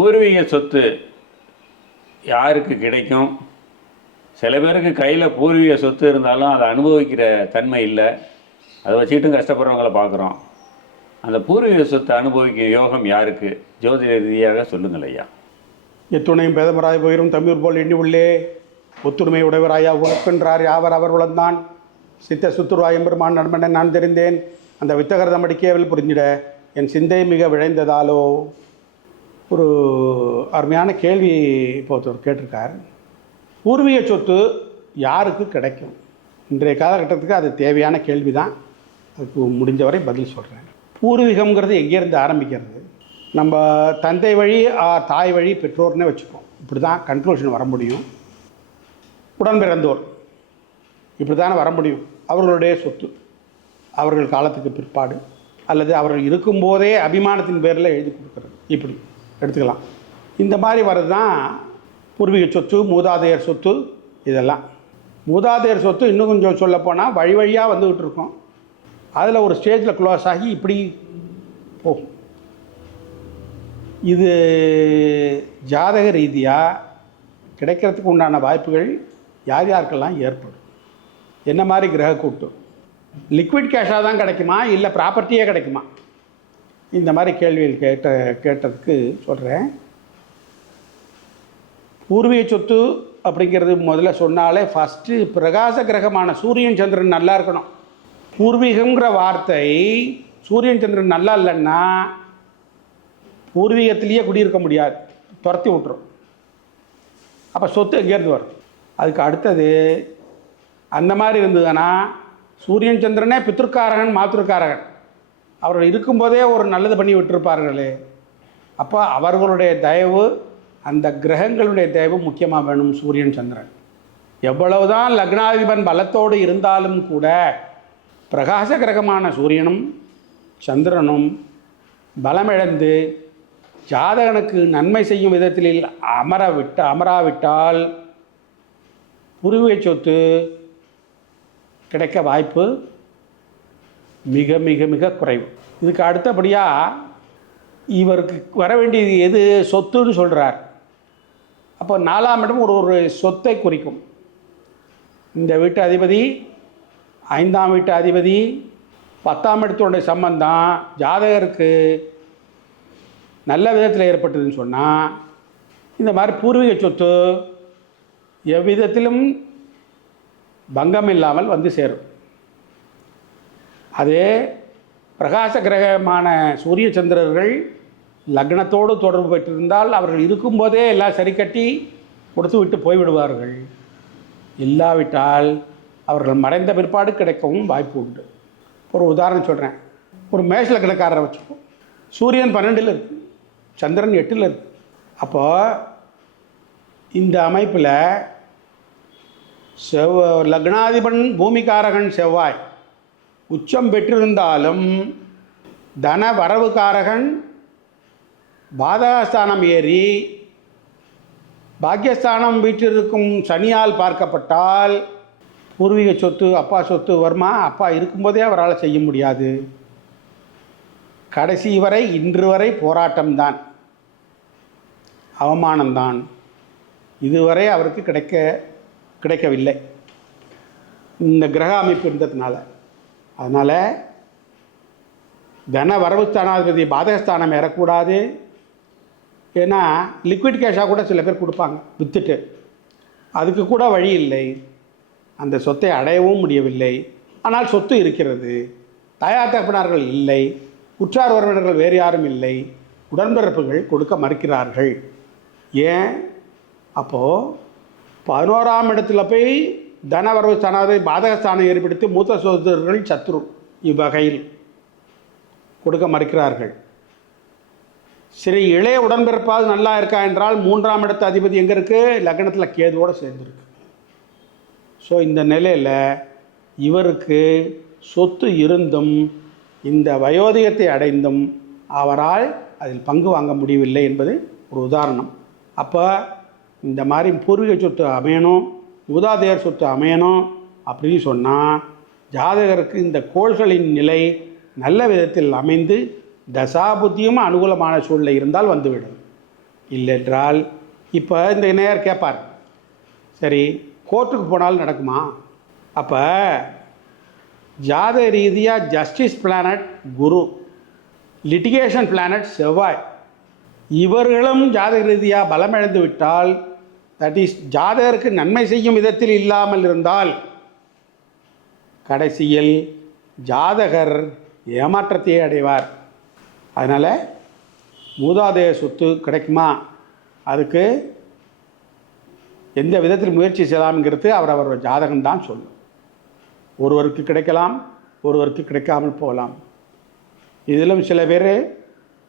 பூர்வீக சொத்து யாருக்கு கிடைக்கும்? சில பேருக்கு கையில் பூர்வீக சொத்து இருந்தாலும் அதை அனுபவிக்கிற தன்மை இல்லை. அதை வச்சுக்கிட்டும் கஷ்டப்படுறவங்கள பார்க்குறோம். அந்த பூர்வீக சொத்தை அனுபவிக்கும் யோகம் யாருக்கு? ஜோதிட ரீதியாக சொல்லுங்கள் ஐயா. எத்துணையும் பேதமராய போயிரும் தமிழ் போல் எண்ணி உள்ளே. ஒத்துரிமை உடையவராயா உழக்கின்றார் யாவர் அவர் உழந்தான் சித்த சுத்துருவாய் எம்பெருமான் நண்பனை நான் தெரிந்தேன். அந்த வித்தகரதம் அடிக்கேவல் புரிஞ்சிட என் சிந்தை மிக விழைந்ததாலோ? ஒரு அருமையான கேள்வி இப்போ ஒருத்தர் கேட்டிருக்கார். பூர்வீக சொத்து யாருக்கு கிடைக்கும்? இன்றைய காலகட்டத்துக்கு அது தேவையான கேள்வி தான் அதுக்கு முடிஞ்சவரை பதில் சொல்கிறேன் பூர்வீகம்ங்கிறது எங்கேருந்து ஆரம்பிக்கிறது? நம்ம தந்தை வழி தாய் வழி பெற்றோர்னே வச்சுப்போம். இப்படி தான் கன்க்ளூஷன் வர முடியும். உடன் பிறந்தோர் இப்படி தானே வர முடியும். அவர்களுடைய சொத்து அவர்கள் காலத்துக்கு பிற்பாடு அல்லது அவர்கள் இருக்கும்போதே அபிமானத்தின் பேரில் எழுதி கொடுக்குறது. இப்படி. எடுத்துக்கலாம். இந்த மாதிரி வர்றது தான் பூர்வீக சொத்து மூதாதையர் சொத்து இதெல்லாம். மூதாதையர் சொத்து இன்னும் கொஞ்சம் சொல்லப்போனால் வழி வழியாக வந்துக்கிட்டு இருக்கோம். அதில் ஒரு ஸ்டேஜில் க்ளோஸ் ஆகி இப்படி போகும். இது ஜாதக ரீதியாக கிடைக்கிறதுக்கு உண்டான வாய்ப்புகள் யார் யாருக்கெல்லாம் ஏற்படும்? என்ன மாதிரி கிரக கூட்டம் லிக்விட் கேஷாக தான் கிடைக்குமா? இல்லை ப்ராப்பர்ட்டியே கிடைக்குமா? இந்த மாதிரி கேள்விகள் கேட்ட கேட்டதுக்கு சொல்கிறேன் பூர்வீக சொத்து அப்படிங்கிறது முதல்ல சொன்னாலே ஃபஸ்ட்டு பிரகாச கிரகமான சூரியன் சந்திரன் நல்லா இருக்கணும். பூர்வீகங்கிற வார்த்தை சூரியன் சந்திரன் நல்லா இல்லைன்னா பூர்வீகத்திலேயே குடியிருக்க முடியாது. துரத்தி விட்டுரும். அப்போ சொத்து எங்கேருந்து வரும்? அதுக்கு அடுத்தது அந்த மாதிரி இருந்ததுன்னா சூரியன் சந்திரனே பித்திருக்காரகன் மாத்திருக்காரகன். அவர்கள் இருக்கும்போதே ஒரு நல்லது பண்ணி விட்டுருப்பார்களே. அப்போ அவர்களுடைய தயவு அந்த கிரகங்களுடைய தயவு முக்கியமாக வேணும் சூரியன் சந்திரன். எவ்வளவுதான் லக்னாதிபன் பலத்தோடு இருந்தாலும் கூட பிரகாச கிரகமான சூரியனும் சந்திரனும் பலமிழந்து ஜாதகனுக்கு நன்மை செய்யும் விதத்தில் அமரவிட்ட அமராவிட்டால் பூர்வீக சொத்து கிடைக்க வாய்ப்பு மிக மிக மிக குறைவு. இதுக்கு அடுத்தபடியாக இவருக்கு வர வேண்டியது எது? சொத்துன்னு சொல்கிறார் அப்போ நாலாம் இடம் ஒரு ஒரு சொத்தை குறிக்கும். இந்த வீட்டு அதிபதி ஐந்தாம் வீட்டு அதிபதி பத்தாம் இடத்துடைய சம்பந்தம் ஜாதகருக்கு நல்ல விதத்தில் ஏற்பட்டதுன்னு சொன்னால் இந்த மாதிரி பூர்வீக சொத்து எவ்விதத்திலும் பங்கம் இல்லாமல் வந்து சேரும். அதே பிரகாச கிரகமான சூரிய சந்திரர்கள் லக்னத்தோடு தொடர்பு பெற்றிருந்தால் அவர்கள் இருக்கும்போதே எல்லாம் சரி கட்டி கொடுத்து விட்டு போய்விடுவார்கள். இல்லாவிட்டால் அவர்கள் மறைந்த பிற்பாடு கிடைக்கவும் வாய்ப்பு உண்டு. ஒரு உதாரணம் சொல்கிறேன் ஒரு மேஷ லக்னக்காரரை வச்சுப்போம் சூரியன் பன்னெண்டில் இருக்குது சந்திரன் எட்டில் இருக்கு. அப்போது இந்த அமைப்பில் செவ் லக்னாதிபன் பூமிகாரகன் செவ்வாய். உச்சம் பெற்றிருந்தாலும் தன வரவுகாரகன் பாதகஸ்தானம் ஏறி பாக்கியஸ்தானம் வீற்றிருக்கும் சனியால் பார்க்கப்பட்டால் பூர்வீக சொத்து அப்பா சொத்து வருமா? அப்பா இருக்கும்போதே அவரால் செய்ய முடியாது. கடைசி வரை இன்று வரை போராட்டம்தான். அவமானம்தான். இதுவரை அவருக்கு கிடைக்க கிடைக்கவில்லை. இந்த கிரக அமைப்பு இருந்ததுனால. அதனால் தன வரவு ஸ்தானாதிபதி பாதகஸ்தானம் ஏறக்கூடாது. ஏன்னா லிக்விட் கேஷாக கூட சில பேர் கொடுப்பாங்க விற்றுட்டு அதுக்கு கூட வழி இல்லை. அந்த சொத்தை அடையவும் முடியவில்லை. ஆனால் சொத்து இருக்கிறது. தாயார் தகப்பனார்கள் இல்லை. உற்றார் உறவினர்கள் வேறு யாரும் இல்லை. உடன்பிறப்புகள் கொடுக்க மறுக்கிறார்கள். ஏன்? அப்போது பதினோராம் இடத்துல போய் தனவரவு ஸ்தானாதிபதி பாதகஸ்தானம் ஏற்படுத்தி மூத்த சோதரர்கள் சத்ரு இவ்வகையில் கொடுக்க மறுக்கிறார்கள். சரி இளைய உடன்பிறப்பாவது நல்லா இருக்கா என்றால் மூன்றாம் இடத்து அதிபதி எங்கே இருக்குது லக்னத்தில் கேதுவோடு சேர்ந்துருக்கு. ஸோ இந்த நிலையில் இவருக்கு சொத்து இருந்தும் இந்த வயோதிகத்தை அடைந்தும் அவரால் அதில் பங்கு வாங்க முடியவில்லை என்பது ஒரு உதாரணம். அப்போ இந்த மாதிரி பூர்வீக சொத்து அமையணும் மூதாதையர் சொத்து அமையணும் அப்படின்னு சொன்னால் ஜாதகருக்கு இந்த கோள்களின் நிலை நல்ல விதத்தில் அமைந்து தசாபுத்தியும் அனுகூலமான சூழ்நிலை இருந்தால் வந்துவிடும். இல்லைன்றால் இப்போ இந்த நேயர் கேட்பார் சரி கோர்ட்டுக்கு போனாலும் நடக்குமா? அப்போ ஜாத ரீதியாக ஜஸ்டிஸ் பிளானட் குரு லிட்டிகேஷன் பிளானட் செவ்வாய் இவர்களும் ஜாதக ரீதியாக பலமிழந்து விட்டால் தட் இஸ் ஜாதகருக்கு நன்மை செய்யும் விதத்தில் இல்லாமல் இருந்தால் கடைசியில் ஜாதகர் ஏமாற்றத்தையே அடைவார். அதனால் மூதாதைய சொத்து கிடைக்குமா? அதுக்கு எந்த விதத்தில் முயற்சி செய்யலாம்ங்கிறது அவர் அவர் ஜாதகம்தான் சொல்லும். ஒருவருக்கு கிடைக்கலாம் ஒருவருக்கு கிடைக்காமல் போகலாம். இதிலும் சில பேர்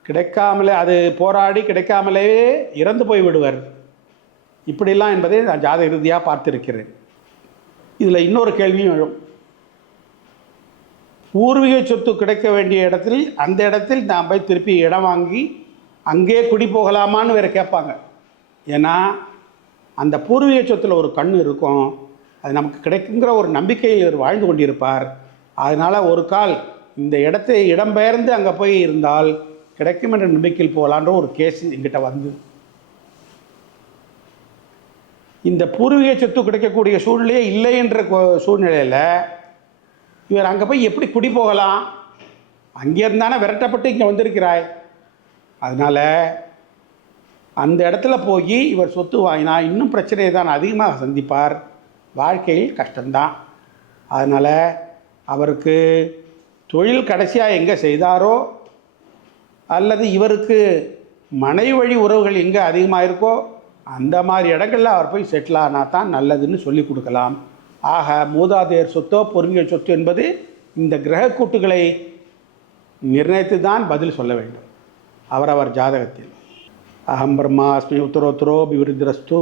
கிடைக்காமலே அது போராடி கிடைக்காமலே இறந்து போய் விடுவர். இப்படிலாம் என்பதை நான் ஜாத இறுதியாக பார்த்திருக்கிறேன். இதில் இன்னொரு கேள்வியும் எழும். பூர்வீக சொத்து கிடைக்க வேண்டிய இடத்தில் அந்த இடத்தில் நாம் போய் திருப்பி இடம் வாங்கி அங்கே குடி போகலாமான்னு வேறு கேட்பாங்க. ஏன்னா அந்த பூர்வீக சொத்தில் ஒரு கண் இருக்கும். அது நமக்கு கிடைக்குங்கிற ஒரு நம்பிக்கையில் இவர் வாழ்ந்து கொண்டிருப்பார். அதனால் ஒரு கால் இந்த இடத்தை இடம்பெயர்ந்து அங்கே போய் இருந்தால் கிடைக்கும் என்ற நம்பிக்கையில் போகலான்ற ஒரு கேஸ் எங்கிட்ட வந்து இந்த பூர்வீக சொத்து கிடைக்கக்கூடிய சூழ்நிலையே இல்லை என்ற கொ- சூழ்நிலையில் இவர் அங்கே போய் எப்படி குடி போகலாம்? அங்கே இருந்தானே விரட்டப்பட்டு இங்கே வந்திருக்கிறாய். அதனால் அந்த இடத்துல போய் இவர் சொத்து வாங்கினா இன்னும் பிரச்சனையை தான் அதிகமாக சந்திப்பார். வாழ்க்கையில் கஷ்டம்தான். அதனால் அவருக்கு தொழில் கடைசியாக எங்கே செய்தாரோ அல்லது இவருக்கு மனைவி வழி உறவுகள் எங்கே அதிகமாக இருக்கோ அந்த மாதிரி இடங்களில் அவர் போய் செட்டில் ஆனால் தான் நல்லதுன்னு சொல்லி கொடுக்கலாம். ஆக மூதாதையர் சொத்தோ பொறுமைய சொத்து என்பது இந்த கிரக கூட்டுகளை நிர்ணயித்து தான் பதில் சொல்ல வேண்டும். அவரவர் ஜாதகத்தில். அகம் பிரம்மாஸ்மி உத்தரோத்தரோ விவருத்திரஸ்து.